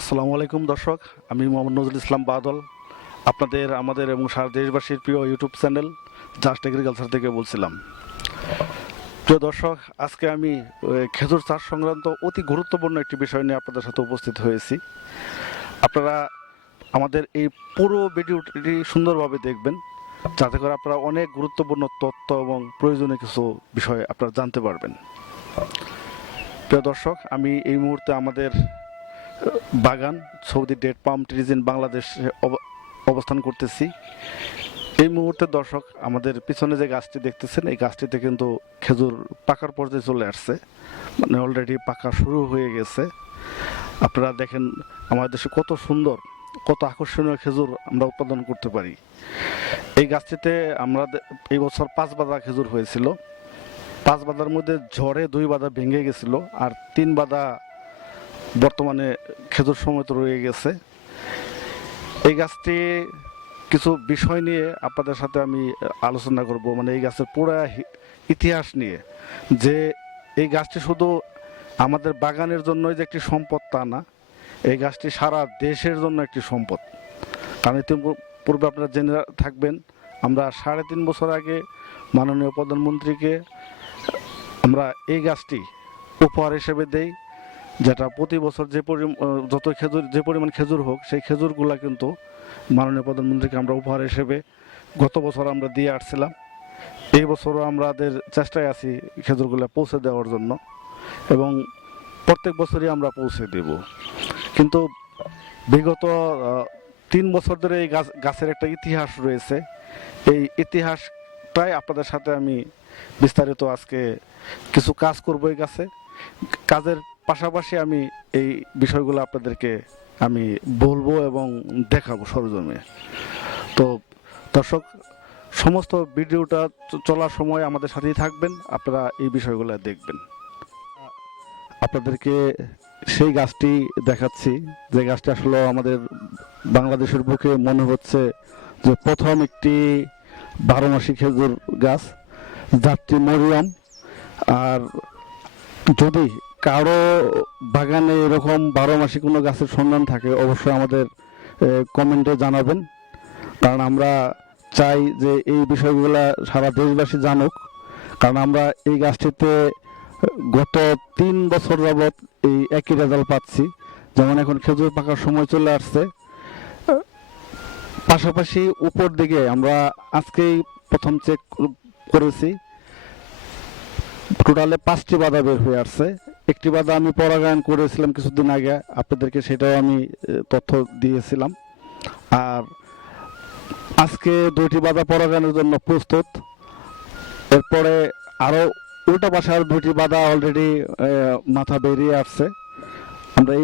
আসসালামু আলাইকুম দর্শক, আমি মোহাম্মদ নজরুল ইসলাম বাদল আপনাদের আমাদের এবং সারা দেশবাসীর প্রিয় ইউটিউব চ্যানেল জাস্ট এগ্রিকালচার থেকে বলছিলাম। প্রিয় দর্শক, আজকে আমি খেজুর চাষ সংক্রান্ত অতি গুরুত্বপূর্ণ একটি বিষয় নিয়ে আপনাদের সাথে উপস্থিত হয়েছি। আপনারা আমাদের এই পুরো ভিডিওটি সুন্দরভাবে দেখবেন, যাতে করে আপনারা অনেক গুরুত্বপূর্ণ তথ্য এবং প্রয়োজনীয় কিছু বিষয় আপনারা জানতে পারবেন। প্রিয় দর্শক, আমি এই মুহূর্তে আমাদের বাগান Saudi date palm trees in বাংলাদেশে অবস্থান করতেছি। এই মুহূর্তে দর্শক, আমাদের পিছনে যে গাছটি দেখতেছেন, এই গাছটিতে কিন্তু খেজুর পাকার পর্যায়ে চলে আসছে, মানে অলরেডি পাকা শুরু হয়ে গেছে। আপনারা দেখেন আমাদের দেশে কত সুন্দর, কত আকর্ষণীয় খেজুর আমরা উৎপাদন করতে পারি। এই গাছটিতে আমরা এই বছর 5 বাদা খেজুর হয়েছিল। 5 বাদার মধ্যে ঝড়ে 2 বাদা ভেঙে গেছিল, আর 3 বাদা বর্তমানে খেজুর সমেত রয়ে গেছে। এই গাছটি কিছু বিষয় নিয়ে আপনাদের সাথে আমি আলোচনা করব, মানে এই গাছের পুরো ইতিহাস নিয়ে, যে এই গাছটি শুধু আমাদের বাগানের জন্য যে একটি সম্পদ তা না, এই গাছটি সারা দেশের জন্য একটি সম্পদ। কারণ ইতিপূর্বে আপনারা জেনে থাকবেন, আমরা 3.5 বছর আগে মাননীয় প্রধানমন্ত্রীকে আমরা এই গাছটি উপহার হিসেবে দেই, যেটা প্রতি বছর যত খেজুর, যে পরিমাণ খেজুর হোক, সেই খেজুরগুলা কিন্তু মাননীয় প্রধানমন্ত্রীকে আমরা উপহার হিসেবে গত বছর আমরা দিয়ে আসছিলাম। এই বছরও আমাদের চেষ্টায় আছি খেজুরগুলো পৌঁছে দেওয়ার জন্য, এবং প্রত্যেক বছরই আমরা পৌঁছে দেব। কিন্তু বিগত 3 বছর ধরে এই গাছের একটা ইতিহাস রয়েছে। এই ইতিহাসটাই আপনাদের সাথে আমি বিস্তারিত আজকে কিছু কাজ করব। এই কাজের পাশাপাশি আমি এই বিষয়গুলো আপনাদেরকে আমি বলবো এবং দেখাবো সরজমে। তো দর্শক, সমস্ত ভিডিওটা চলার সময় আমাদের সাথেই থাকবেন, আপনারা এই বিষয়গুলো দেখবেন। আপনাদেরকে সেই গাছটি দেখাচ্ছি, যে গাছটি আসলে আমাদের বাংলাদেশের বুকে মনে হচ্ছে যে প্রথম একটি 12 মাসি খেজুর গাছ, জাতটি মরিয়ম। আর যদি কারো বাগানে এরকম 12 মাসি কোনো গাছের সন্ধান থাকে, অবশ্যই আমাদের কমেন্টে জানাবেন, কারণ আমরা চাই যে এই বিষয়গুলো সারা দেশবাসী জানুক। কারণ আমরা এই গাছটিতে গত 3 বছর যাবৎ এই একই রেজাল্ট পাচ্ছি। যেমন এখন খেজুর পাকার সময় চলে আসছে, পাশাপাশি উপর দিকে আমরা আজকেই প্রথম চেক করেছি, টোটালে 5টি বাধা বের হয়ে আসছে। একটি বাধা আমি পরাগায়ন করেছিলাম কিছুদিন আগে, আপনাদেরকে সেটাও আমি তথ্য দিয়েছিলাম। আর আজকে 2টি বাধা পরাগায়নের জন্য প্রস্তুত। এরপরে আরো উল্টা পাশে আর 2টি বাধা অলরেডি মাথা বেরিয়ে আসছে। আমরা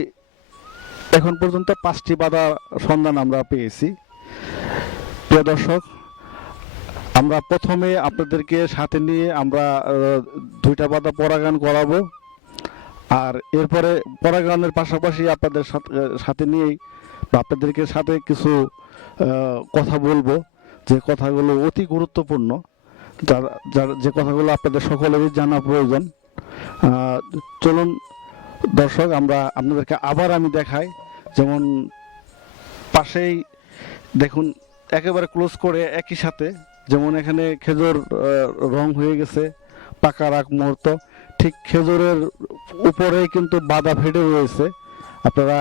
এখন পর্যন্ত 5টি বাধা সন্ধান আমরা পেয়েছি। প্রিয় দর্শক, আমরা প্রথমে আপনাদেরকে সাথে নিয়ে আমরা 2টা বাধা পরাগায়ন করাবো, আর এরপরে পরাগায়নের পাশাপাশি আপনাদের সাথে নিয়েই বা আপনাদেরকে সাথে কিছু কথা বলবো, যে কথাগুলো অতি গুরুত্বপূর্ণ, যে কথাগুলো আপনাদের সকলেরই জানা প্রয়োজন। চলুন দর্শক, আমরা আপনাদেরকে আবার আমি দেখাই। যেমন পাশেই দেখুন, একেবারে ক্লোজ করে একই সাথে, যেমন এখানে খেজুর রং হয়ে গেছে পাকার আগ মুহূর্ত, ঠিক খেজুরের উপরেই কিন্তু বাধা ফেটে রয়েছে। আপনারা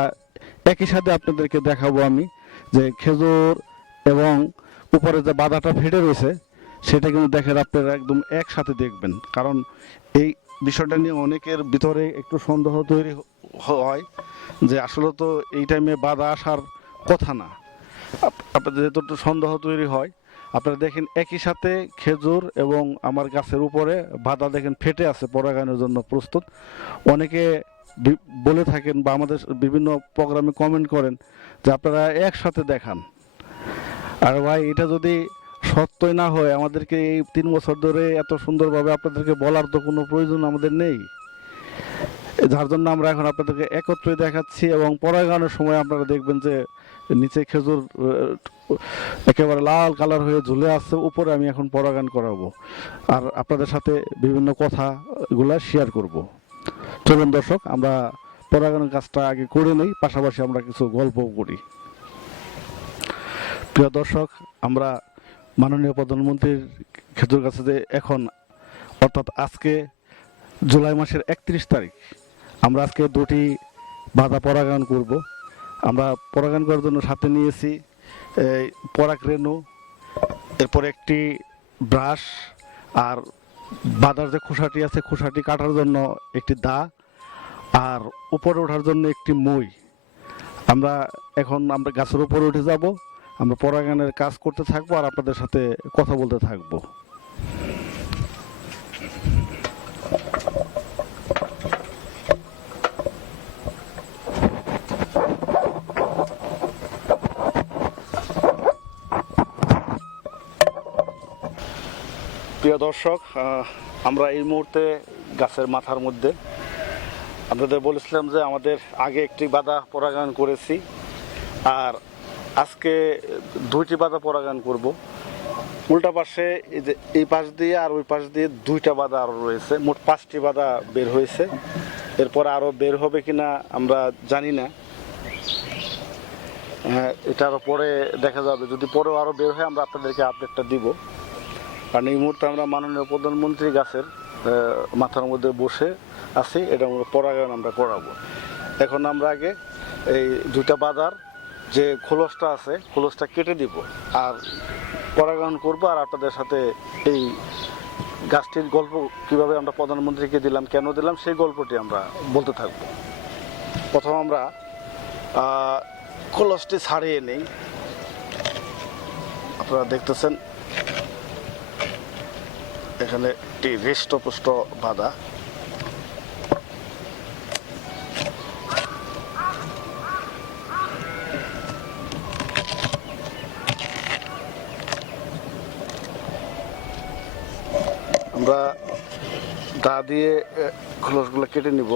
একই সাথে আপনাদেরকে দেখাবো আমি, যে খেজুর এবং উপরে যে বাধাটা ফেটে রয়েছে সেটা কিন্তু দেখেন, আপনারা একদম একসাথে দেখবেন। কারণ এই বিষয়টা নিয়ে অনেকের ভিতরে একটু সন্দেহ তৈরি হয়, যে আসলে তো এই টাইমে বাধা আসার কথা না। আপনাদের যেহেতু একটু সন্দেহ তৈরি হয়, আপনারা দেখেন একই সাথে খেজুর এবং আমার গাছের উপরে বাধা দেখেন ফেটে আছে, পরাগায়নের জন্য প্রস্তুত। অনেকে বলে থাকেন বা আমাদের বিভিন্ন প্রোগ্রামে কমেন্ট করেন যে আপনারা একসাথে দেখান। আর ভাই, এটা যদি সত্যই না হয়, আমাদেরকে এই 3 বছর ধরে এত সুন্দরভাবে আপনাদেরকে বলার তো কোনো প্রয়োজন আমাদের নেই। যার জন্য আমরা এখন আপনাদেরকে একত্রে দেখাচ্ছি, এবং পরাগায়নের সময় আপনারা দেখবেন যে নিচে খেজুর একেবারে লাল কালার হয়ে ঝুলে আসছে, উপরে আমি এখন পরাগায়ন করাবো আর আপনাদের সাথে বিভিন্ন কথাগুলা শেয়ার করব। চলুন দর্শক, আমরা পরাগায়নের কাজটা আগে করে নেই, পাশাপাশি আমরা কিছু গল্পও করি। প্রিয় দর্শক, আমরা মাননীয় প্রধানমন্ত্রীর খেজুর গাছে এখন অর্থাৎ আজকে জুলাই মাসের 31 তারিখ আমরা আজকে 2টি বাধা পরাগায়ন করব। আমরা পরাগায়ন করার জন্য সাথে নিয়েছি পরাগ রেণু, এরপর একটি ব্রাশ, আর বাদার যে খোসাটি আছে খোসাটি কাটার জন্য একটি দা, আর উপরে ওঠার জন্য একটি মই। আমরা গাছের উপরে উঠে যাব, আমরা পরাগায়নের কাজ করতে থাকবো আর আপনাদের সাথে কথা বলতে থাকবো। প্রিয় দর্শক, আমরা এই মুহূর্তে গাছের মাথার মধ্যে আপনাদের বলেছিলাম যে আমাদের আগে একটি বাধা পরাগায়ন করেছি, আর আজকে 2টি বাধা পরাগায়ন করব। উল্টা পাশে এই পাশ দিয়ে আর ওই পাশ দিয়ে 2টা বাধা আরও রয়েছে, মোট 5টি বাধা বের হয়েছে। এরপর আরও বের হবে কিনা আমরা জানি না, এটার পরে দেখা যাবে। যদি পরেও আরও বের হয় আমরা আপনাদেরকে আপডেটটা দিব। কারণ এই মুহূর্তে আমরা মাননীয় প্রধানমন্ত্রী গাছের মাথার মধ্যে বসে আছি, এটা পরাগায়ন আমরা করাবো। এখন আমরা আগে এই 2টা বাদার যে খোলসটা আছে খোলসটা কেটে দিব আর পরাগায়ন করব, আর আপনাদের সাথে এই গাছটির গল্প কিভাবে আমরা প্রধানমন্ত্রীকে দিলাম, কেন দিলাম, সেই গল্পটি আমরা বলতে থাকব। প্রথম আমরা খোলসটি ছাড়িয়ে নেই। আপনারা দেখতেছেন এখানে একটি হৃষ্টপুষ্ট বাধা। আমরা দা দিয়ে খোলসগুলো কেটে নিব।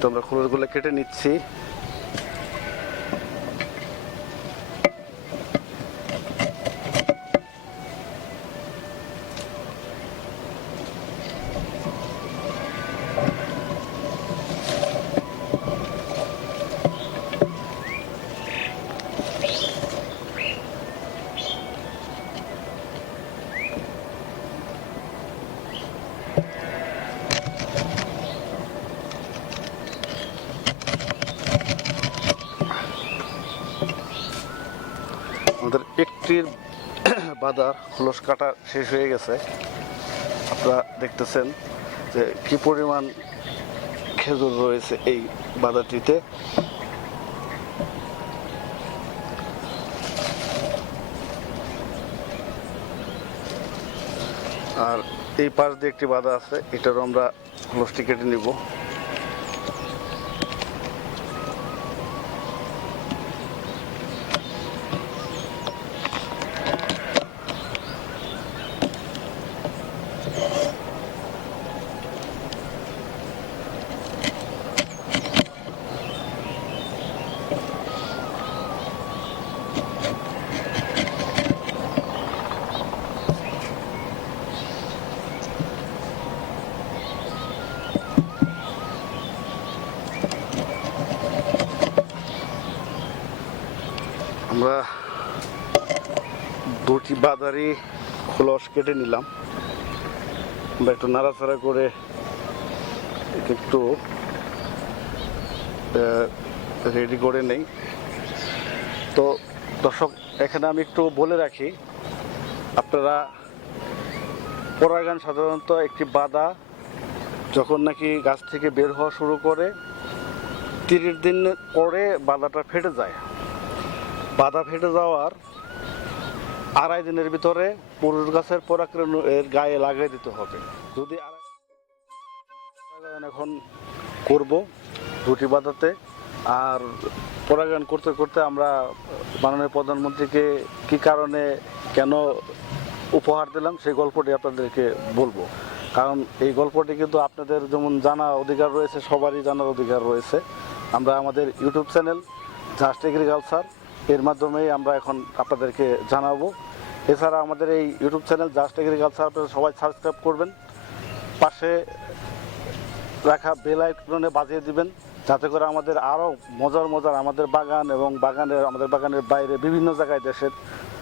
তো আমরা খোলসগুলো কেটে নিচ্ছি। আমাদের একটির বাদার খোলস কাটা শেষ হয়ে গেছে। আপনারা দেখতেছেন যে কি পরিমাণ খেজুর রয়েছে এই বাদাটিতে। আর এই পাশ দিয়ে একটি বাদা আছে, এটারও আমরা খোলসটি কেটে নিব। আমরা 2টি বাদারই খোলস কেটে নিলাম। আমরা একটু নাড়াচাড়া করে একটু রেডি করে নেই। তো দর্শক, এখানে আমি একটু বলে রাখি, আপনারা পরাগায়ন সাধারণত একটি বাদা যখন নাকি গাছ থেকে বের হওয়া শুরু করে 30 দিন পরে বাদাটা ফেটে যায়। বাদা ফেটে যাওয়ার 2.5 দিনের ভিতরে পুরুষ গাছের পরাগরেণু এর গায়ে লাগিয়ে দিতে হবে। যদি এখন করব 2টি বাদাতে, আর পরাগায়ন করতে করতে আমরা মাননীয় প্রধানমন্ত্রীকে কি কারণে কেন উপহার দিলাম সেই গল্পটি আপনাদেরকে বলবো। কারণ এই গল্পটি কিন্তু আপনাদের যেমন জানার অধিকার রয়েছে, সবারই জানার অধিকার রয়েছে। আমরা আমাদের ইউটিউব চ্যানেল জাস্ট এগ্রিকালচার, এর মাধ্যমেই আমরা এখন আপনাদেরকে জানাবো। এছাড়া আমাদের এই ইউটিউব চ্যানেল জাস্ট এগ্রিকালচার আপনারা সবাই সাবস্ক্রাইব করবেন, পাশে রাখা বেল আইকনে বাজিয়ে দিবেন, যাতে করে আমাদের আরও মজার মজার আমাদের বাগান এবং আমাদের বাগানের বাইরে বিভিন্ন জায়গায় দেশের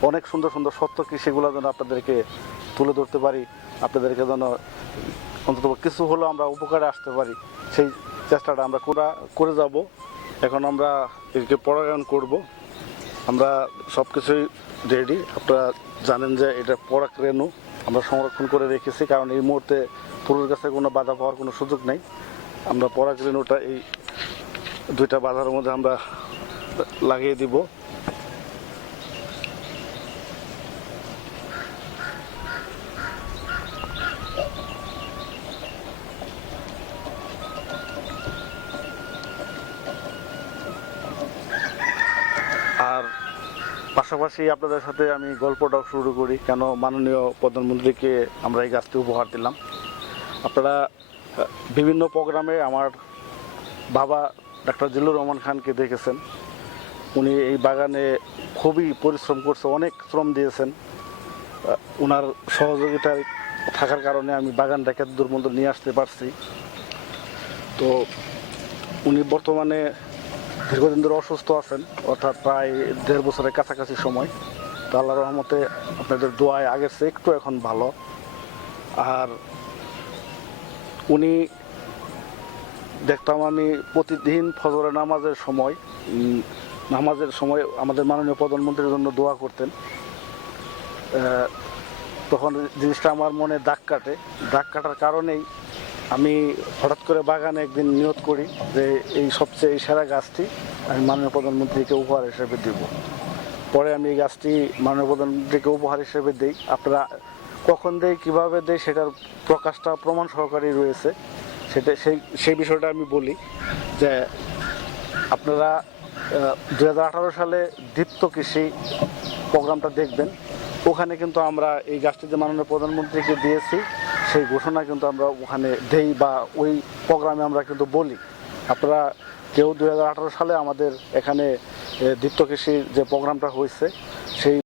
অনেক সুন্দর সুন্দর সত্য কৃষিগুলো যেন আপনাদেরকে তুলে ধরতে পারি, আপনাদেরকে যেন অন্তত কিছু হলেও আমরা উপকারে আসতে পারি, সেই চেষ্টাটা আমরা করে যাব। এখন আমরা একে পরাগায়ন করব। আমরা সব কিছুই রেডি। আপনারা জানেন যে এটা পরাগ রেণু আমরা সংরক্ষণ করে রেখেছি, কারণ এই মুহূর্তে ফুলের গাছে কোনো বাধা পাওয়ার কোনো সুযোগ নেই। আমরা পরাগ রেণুটা এই দুইটা বাধার মধ্যে আমরা লাগিয়ে দিব। আর পাশাপাশি আপনাদের সাথে আমি গল্পটাও শুরু করি, কেন মাননীয় প্রধানমন্ত্রীকে আমরা এই গাছটি উপহার দিলাম। আপনারা বিভিন্ন প্রোগ্রামে আমার বাবা ডাক্তার জিল্লুর রহমান খানকে দেখেছেন। উনি এই বাগানে খুবই পরিশ্রম করছে, অনেক শ্রম দিয়েছেন। ওনার সহযোগিতায় থাকার কারণে আমি বাগানটাকে এতদূর পর্যন্ত নিয়ে আসতে পারছি। তো উনি বর্তমানে দীর্ঘদিন ধরে অসুস্থ আছেন, অর্থাৎ প্রায় 1.5 বছরের কাছাকাছি সময়। তো আল্লাহর রহমতে আপনাদের দোয়ায় আগের চেয়ে একটু এখন ভালো। আর উনি দেখতাম আমি প্রতিদিন ফজরের নামাজের সময় আমাদের মাননীয় প্রধানমন্ত্রীর জন্য দোয়া করতেন। তখন জিনিসটা আমার মনে দাগ কাটার কারণেই আমি হঠাৎ করে বাগানে একদিন নিয়ত করি যে এই সবচেয়ে সেরা গাছটি আমি মাননীয় প্রধানমন্ত্রীকে উপহার হিসেবে দেব। পরে আমি এই গাছটি মাননীয় প্রধানমন্ত্রীকে উপহার হিসেবে দিই। আপনারা কখন দেয়, কীভাবে দেয়, সেটার প্রকাশটা প্রমাণ সহকারেই রয়েছে। সেই বিষয়টা আমি বলি যে আপনারা 2018 সালে দীপ্ত কৃষি প্রোগ্রামটা দেখবেন। ওখানে কিন্তু আমরা এই গাছটি যে মাননীয় প্রধানমন্ত্রীকে দিয়েছি সেই ঘোষণা কিন্তু আমরা ওখানে দেই, বা ওই প্রোগ্রামে আমরা কিন্তু বলি। আপনারা কেউ 2018 সালে আমাদের এখানে দীপ্ত কৃষির যে প্রোগ্রামটা হয়েছে সেই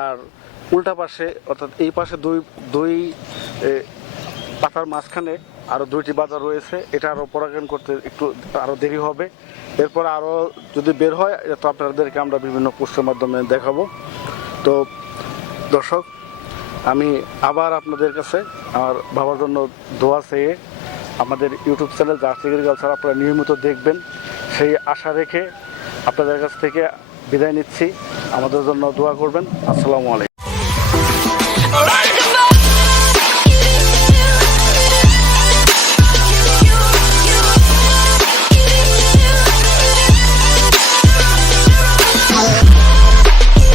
আর উল্টা পাশে অর্থাৎ এই পাশে দুই পাতার মাঝখানে আরও 2টি বাজার রয়েছে। এটা আরও পরাগায়ন করতে একটু আরও দেরি হবে। এরপর আরও যদি বের হয় তো আপনাদেরকে আমরা বিভিন্ন পোস্টের মাধ্যমে দেখাবো। তো দর্শক, আমি আবার আপনাদের কাছে আমার বাবার জন্য দোয়া চেয়ে আমাদের ইউটিউব চ্যানেল জাস্ট এগ্রিকালচার আপনারা নিয়মিত দেখবেন সেই আশা রেখে আপনাদের কাছ থেকে বিদায় নিচ্ছি। আমাদের জন্য দোয়া করবেন। আসসালামু আলাইকুম।